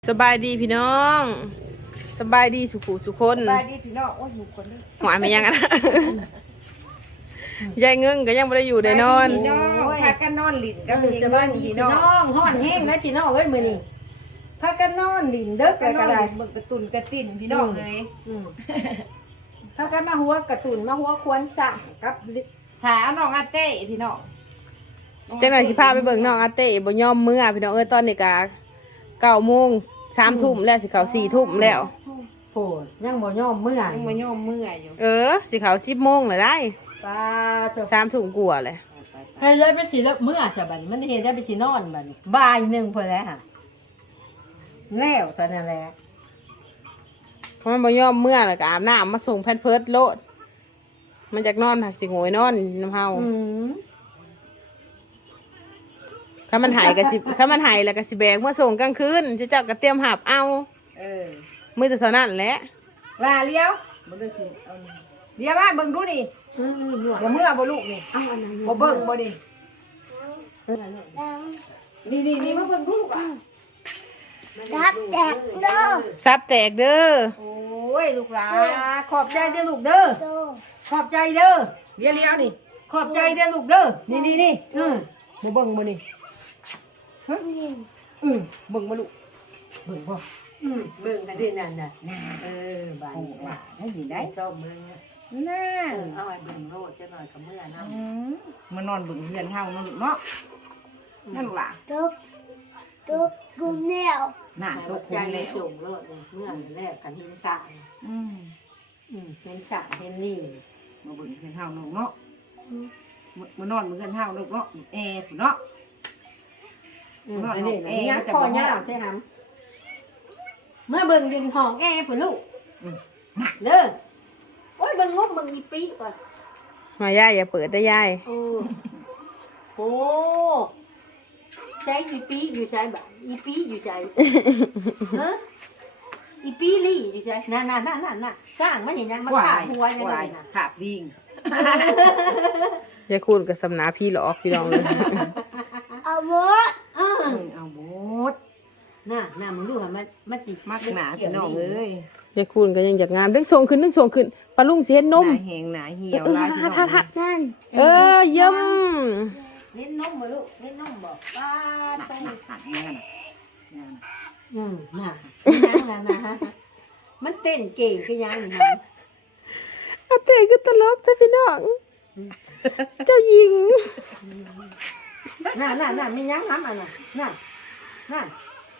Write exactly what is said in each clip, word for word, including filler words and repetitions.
สบายดีพี่น้องสบายดีสุขุสุคนสบายดีพี่น้องโอ้ยอยู่คนนึงหัวไม่ยังอะนะยายเงิงก็ยังไม่ได้อยู่ได้นอนพี่น้องพากันนอนหลินก็ก็มีสบายดีพี่น้องฮ้อนแห้งนะพี่น้องเอ้ยมื้อนี้พากันนอนดินเด้อก็ก็ได้ได้เบิ่งกระตุนกระตินพี่น้องเลยอืมพากันมาหัวกระตุนมาหัวควรสั่งกับหาน้องอาเต้พี่น้องจังไหนสิพาไปเบิ่งน้องอาเต้บ่ยอมมื้อพี่น้องเอ้ยตอนนี้กะเก้าโมงสามทุ่มแล้วสิเขาสี่ทุ่มแล้วโพดยังบ่ยอมเมื่อยยังมาย่อมเมื่อยอยู่เออสิเขาสิบโมงเลยได้ปลาเถอะสามทุ่มกว่าเลยให้เลยไปสิแล้วเมื่อซะบัดนี้มันเฮ็ดได้ไปสินอนบัดนี้บ่ายหนึงพอแล้วฮะแล้วตอนนั้นแหละเขามันบ่ยอมมื้อแล้วก็อาบน้ำมาส่งแพนเพิร์ดโลดมันจากนอนหักสิโงยนอนน้ำเฮาอืมถ้ามันหายก็สิถ้ามันหายแล้วก็สิแบกมาส่งกลางคืนเจ้าก็เตรียมหับเอาเออมื้อแต่เท่านั้นแหละลาเลี้ยวบ่ได้สิเอานี่เลี้ยวมาเบิ่งดูนี่อืมหนวดบ่เมื่อบ่ลูกนี่เอาอันนั้นบ่เบิ่งบ่นี่เออนี่นี่นี่มาเบิ่งดูลูกอ่ะรับแจกเด้อซับแตกเด้อโอ้ยลูกหลานขอบใจเด้อลูกเด้อขอบใจเด้อเลี้ยวเลี้ยวนี่ขอบใจเด้อลูกเด้อนี่นี่นี่อืมบ่เบิ่งบ่นี่ฮะอือเบิ่งบ่ลูกเบิ่งบ่อืมเบิ่งกันดินั่นน่ะน่าเออบานโอ้นี้ว่าว่าให้ดีได้ได้ชอบมึงน่าเออเอาไว้เบิ่งโลดจักหน่อยกับเมื่อน้อืมมานอนเบิ่งเฮือนเฮาเนาะลูกเนาะนั่นลูกหล่ะตุ๊กตุ๊กกุมแนวน่าำตกใจคุมในแล้วส่งโลดนี่เมื่อแรกกันเห็นสระอืมอืมเห็นสระเห็นนี่มาเบิ่งเฮือนเฮาลูกเนาะมื้อมานอนเบิ่งเฮือนเฮาลูกเนาะแอร์พุ่นเนาะอืมอันนี้นะยักษ์คอยาวใช่ไหมเมื่อเบิ่งดินห้องแอร์พุ่นลูกเด้อโอ้ยเบิ่งงบเบิ่งอีปีก่อนมาย่ายอย่าเปิดได้ย่ายโอ้โหใช้อีปีอยู่ใช้แบบอีปีอยู่ใช้ฮะอีปีลี่อยู่ใช้น่ะน่ะน่ะน่ะน่ะสร้างมันอย่างนั้นมาว่าขาย หัวยังไงว่าน่ะขาบลิงยายคุณกับสำนาพี่หลอกพี่น้องเลยเอาหมดเออเบิ่งเอาหมดน่ะน่ะมึงดูค่ะมันมันติดมักหนาพี่น้องเอ้ยยายคุณก็ยังอยากงามเด้งส่งขึ้นเด้งส่งขึ้นปลาลุงเสียนหมนาแหงหนาเหี่ยวลายพี่น้องเอ้ยนั่นเออเยี่ยมเล่นนมมาลูกเล่นนมบอกป้าหนักไปหนักหนักนี่กันน่ะอืมน่ะยังน่ะนะฮะมันเต้นเก่งก็ยังนี่นะอาเต้ก็ตลกแต่พี่น้อง เจ้าหญิงน่ะน่ะน่ะมียังทำอ่ะน่ะน่ะน่ะ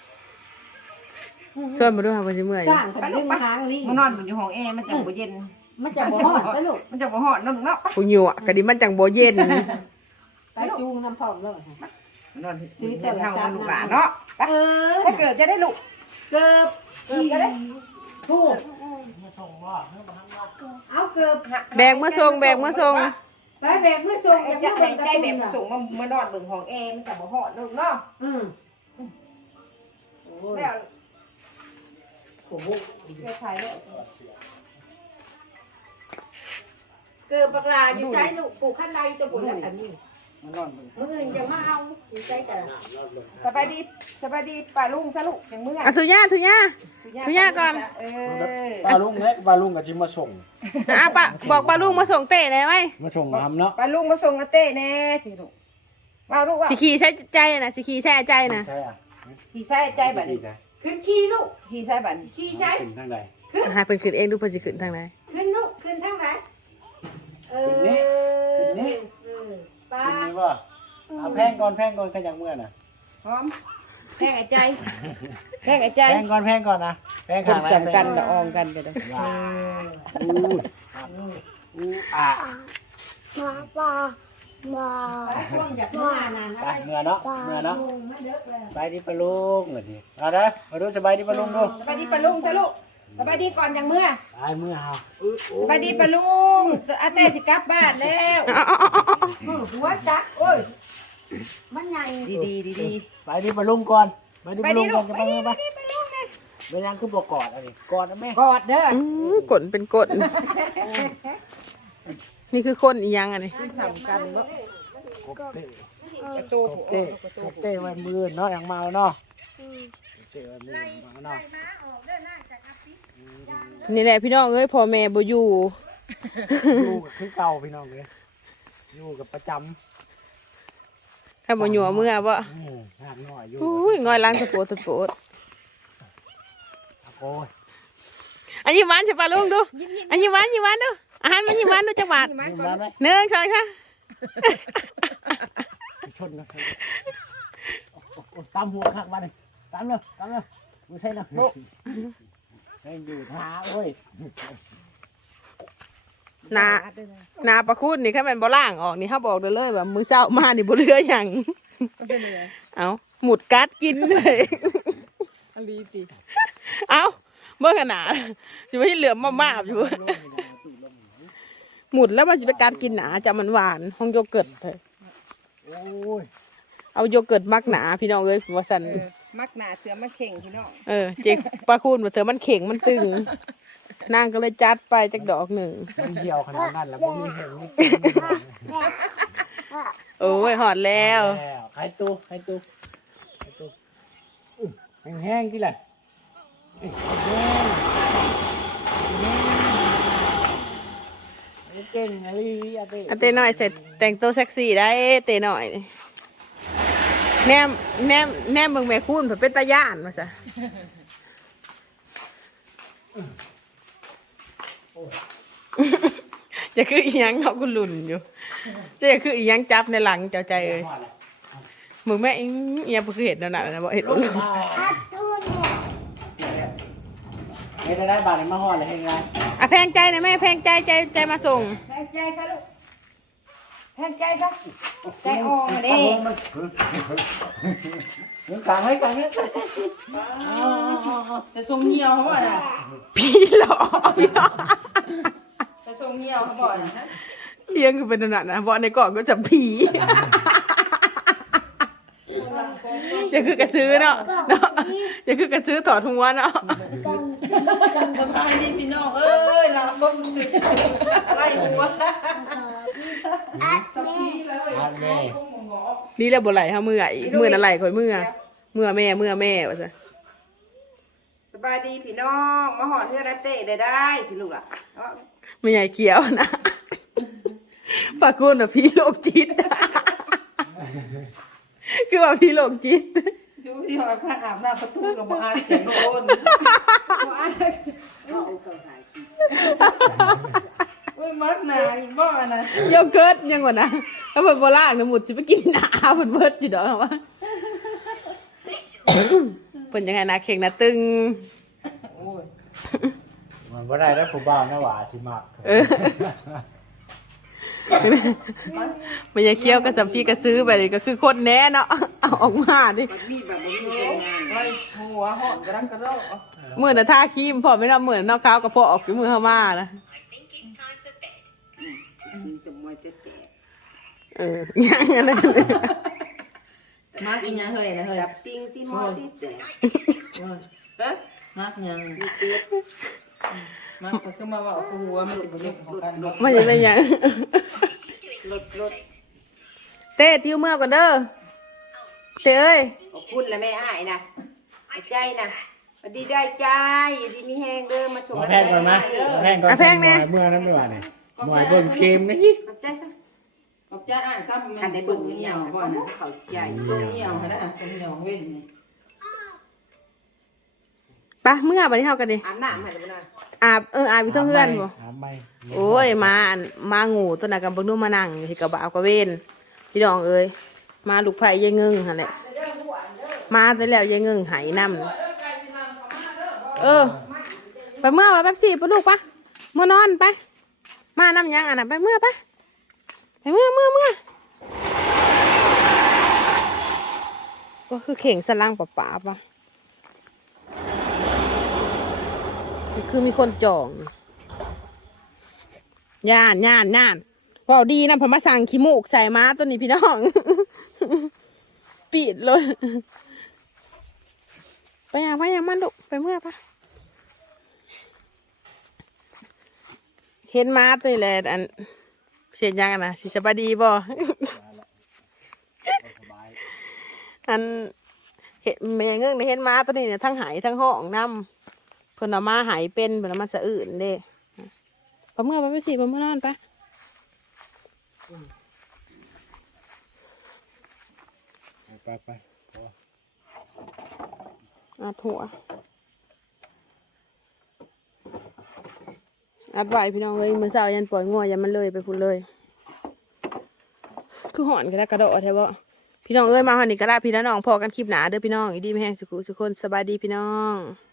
ส่วนมาด้วยค่ะวันนี้เมื่อยสร้างผันดึงหางลิงมานอนอยู่ห้องแอร์มันจังบ่เย็นมันจะบ่ฮอดไปลูกมันจังบ่ฮอดเนาะลูกเนาะกูหยวกกะดิมันจังโบเย็นไปจูงน้ำพร้อมเลยมานอนอยู่เฮือนเฮาเนาะลูกหลานเนาะไปเออถ้าเกิดจะได้ลูกเกือบเกิดจะได้ถูกเอาเกือบแบกเมื่อทรงแบกเมื่อทรงไปแบกเมื่อส่งจะให้ใจแบบสูงมาเมื่อนอนเบิ่งห้องแอร์มันจังบ่ฮอดลูกเนาะอืมโอ้ยแล้วโอ้โหเดี๋ยวถ่ายแล้วเกือบปากลาอยู่ใจลูกปลูกขั้นใดจะปลูกขั้นอันนี้มานอนเบิ่งมื่ออื่นจะมาเอาอยู่ใจแต่สบายดีสบายดีป้าลุงซะลูกจังเมื่ออ่ะทุย่าทุย่า ทุย่าก่อนเออปลาลุงเล็กปลาลุงก็จิมาส่งอ่ะปะบอกปลาลุงมาส่งเต้ได้ไหมมาส่งน้ำเนาะป้าลุงมาส่งอาเต้แน่สิลูกมาลูกว่าสิขี่ใช้ใจนะสิขี่ใช้ใจนะใช่อ่ะขี่ใส่ใจบัดดีนี้ใจขึ้นขี้ลูกขี่ใส่บัดนี้ขี้ใช้ขึ้นทางใดอ่ะให้เป็นขึ้นเองดูเพิ่นสิขึ้นทางไหนขึ้นลูกขึ้นทางไหนเออขึ้นนี้ขึ้นนี้เออป้าขึ้นนี้ว่าเอาแพงก่อนแพงก่อนขยันเมื่อน่ะพร้อมแพงไอ้ใจแพงไอ้ใจแพงก่อนแพงก่อนนะแพงคนขางสำคัญละอองกันเด้อว้าอู้อู้อ่ะมาปลามาช่วงอยากมานั่นไปเมื่อเนาะเมื่อเนาะมาเด้อเลยสบายดีปลาลุงเหรอทีเอาเด้อมาดูสบายดีปลาลุงดูสบายดีป้าลุงซะลูกสบายดีก่อนจังเมื่อตายเมื่อเฮาสบายดีป้าลุงอาเต้สิกลับบ้านแล้วหัวจักโอ้ยมันใหญ่ดีดีดีดีสบายดีปลาลุงก่อนสบายดีไปปลาลุดีงลูก่อก นจะไปไปดีเมื่อไปปะดีป้าลุงเนี่ยเวลาคือบอกกอดอะไรกอดนะแม่กอดเด้ออืมกดเป็นกดนี่คือคนอีหยังอันนี้ทำกันบ่กบเต้กระตูกบเต้กบเต้ไว้มือเนาะอย่างเมาเนาะเตะมันเนาะนี่แหละพี่น้องเอ้ยพ่อแม่บ่อยู่อยู่กับคือเก่าพี่น้องเลยอยู่กับประจถ้าบ่อยู่เอามื่อบ่ำอืมหากหน่อยอยู่อุ้ยงอยล้างสะโปดสะโปดโอ้ยอันยิ้มหวานใช่ปะลุงดูอันยิ้มหวานยิ้มหวานดูอาหารมันยิ้มหวานดูจังหวัดยิ้มได้ไหมหนึ่งสองสามชนนะตามหัวหักมาเลยตามเลยตามเลยไม่ใช่นะโลกให้อยู่ท้าเว้ยนานาประคุณนี่แค่แม่นบ่ล่างออกนี่เฮาบอกได้เลยว่ามื้อเช้ามานี่บ่เหลือหยังเอ้าหมุดกัดกินเลยอลีติเอ้าเบิ่งขนาดสิบ่ให้เหลือมมาๆอยู่หมุดแล้วมันสิไปกัดกินหนาจะมันหวานห้องโยเกิร์ตเถอะโอ้ยเอาโยเกิร์ตมักหนาพี่น้องเอ้ยว่าซั่นมักหนาเสือมาเข่งพี่น้องเออเจ๊ป้าคุณว่าเธอมันเข่งมันตึงนางก็เลยจัดไปจักดอกหนึ่งมันเดียวขนาดนั้นแล้วบ่มีเห็นนี่โอ้ยหอดแล้วแล้วใครตู้ใครตู้ใครตู้แห้งๆกี่แหละแห้งเก่งอะไรอะเต้อันเต้หน่อยเสร็จแต่งตัวเซ็กซี่ได้เต้หน่อยแนมแนมแนมเบิ่งแม่คุณเพิ่นเป็นตาย่านมาซะจะคืออีหยังเนาะกูหลุ่นอยู่จะคืออีหยังจับในหลังเจ้าใจเอ้ยมึงแม่อิหยังบ่คือเห็นนั่นน่ะนะบ่เห็นบ่ลืมอาตูนเนี่ยเฮ็ดได้บาทมาฮอดเลยเฮ็ดไงอ่ะแพงใจนะแม่แพงใจใจใจมาส่งแทงใจซะลูกแทงใจซะใจอ่อนเด้มึงกลางให้กลางให้จะทรงเหี่ยวเขาบ่น่ะพี่หล่อพี่หล่อจะทรงเหี่ยวเขาบ่น่ะเลี้ยงคือเป็นขนาดนะเพราะในกล่องก็จะผีอย่าคือกระซื้อเนาะเนาะอย่าคือกระซื้อถอดหัวเนาะกังสบายดีพี่น้องเอ้ยเราบ่รู้สึกไล่หัวอัดสักแม่ทีเลยอันนี้นี่แหละบ่ไหลเฮามือไอ้มือนั่นไหลข่อยมือเมื่อแม่เมื่อแม่ว่าซะสบายดีพี่น้องมาหอดเฮือนาเต้ได้ได้สิลูกล่ะไม่ใหญ่เขียวนะปากกูน่ะพี่โรคจิตคือว่าพี่โรคจิตชูที่หอดผ้าอาบน้ำประตูกับบ่อ่านเสียงโอนบ่อ่านโอ้ยมักหนาอีกบ่น่ะโยเกิร์ตยังกว่านะถ้าเพิ่นบ่ล้างน้ำหมุดสิไปกินหนาเพิ่นเบิดอยู่ดอกว่าเพิ่นยังไงนะเข่งนะตึงโอ้ยมันบ่ได้แล้วผู้บ่าวนะหว่าสิมักเออมันยังเคี้ยวก็จำพี่ก็ซื้อไปเลยก็คือคนแน่เนาะเอาออกมาดิมันมีแบบบ่มีเป็นงานเฮ้ยหัวหอดกระดังกระโดดมือน่ะท่าครีมพอไม่ทำเหมือนนอกขาวกับพอออกจากมือเข้ามานะมีแต่มวยเจ๊เออยังไงนะมักอีหยังเฮ้ยนะเฮ้ยจับติงที่มอที่แจ๊ฮะมักหยังมักก็คือมาว่าเอาหัวมันสิบ่เล็กของกันรถไม่ใช่ไม่ยังรถรถเต้ติ้วเมื่อก่อนเด้อเต้เอ้ยขอบคุณและแม่อ้ายนะไอ้ใจนะสวัสดีได้ใจอยู่ดีมีแห้งเด้อมาส่งมาแพงก่อนนะมาแพงก่อนเมื่อนั้นไม่ว่านี่หน่อยเบิ่งเกมนี่ขอบใจซะขอบใจอ้ายซ้ำมันได้ส่งเหี่ยวบ่นะเข้าใจส่งเหี่ยวให้ได้ส่งเหี่ยวเว้นนี่ไปเมื่อวันนี้เท่ากันดิอาบน้ำให้ได้บ่นะอาบเอออาบอยู่เทั้งเฮือนบ่หาไม่โอ้ยมาอันมางูตัวน่ะกับเบิ่งดูมานั่งอยู่ที่กระบะกระเวนพี่น้องเอ้ยมาลูกไผ่ยายเงิงหั่นแหละมาแต่แล้วยายเงิงไหนำเออไปเมื่อว่าแป๊บสี่ปะลูกปะเมื่อนอนไปมาน้ำยังอ่ะนะไปเมื่อปะไปเมื่อเมื่อเมื่อก็คือเข่งสลังป่าป่าปะคือมีคนจองย่านย่านย่านพอดีนะผมมาสั่งขี้มูกใส่ม้าตัวนี้พี่น้อง ปิดเลยไปยังไปยังมันดุไปเมื่อปะเห็นม้าตัวแหละอันเสียยังนะสิสบายดีบ่ อันเห็นแม่เงื่งในเห็นม้าตัวนี้เนี่ยทั้งหายทั้งห้องน้ำเพิ่นเอามาหายเป็นเพิ่นเอามาสะอื่นเด้ปะเมื่อไปไปสิปะเมื่อนอนไปไปไปอัดหัวอัดไหวพี่น้องเลยมือเสายันปล่อยงัวยันมันเลยไปพุ่นเลยคือหอนกระดกกระโดดแท้บ่พี่น้องเอ้ยมาหอนนี่กระดาพี่น้องพอกันคลิปหนาเด้อพี่น้องอีดีไม่แห้งสุขุสุคนสบายดีพี่น้อง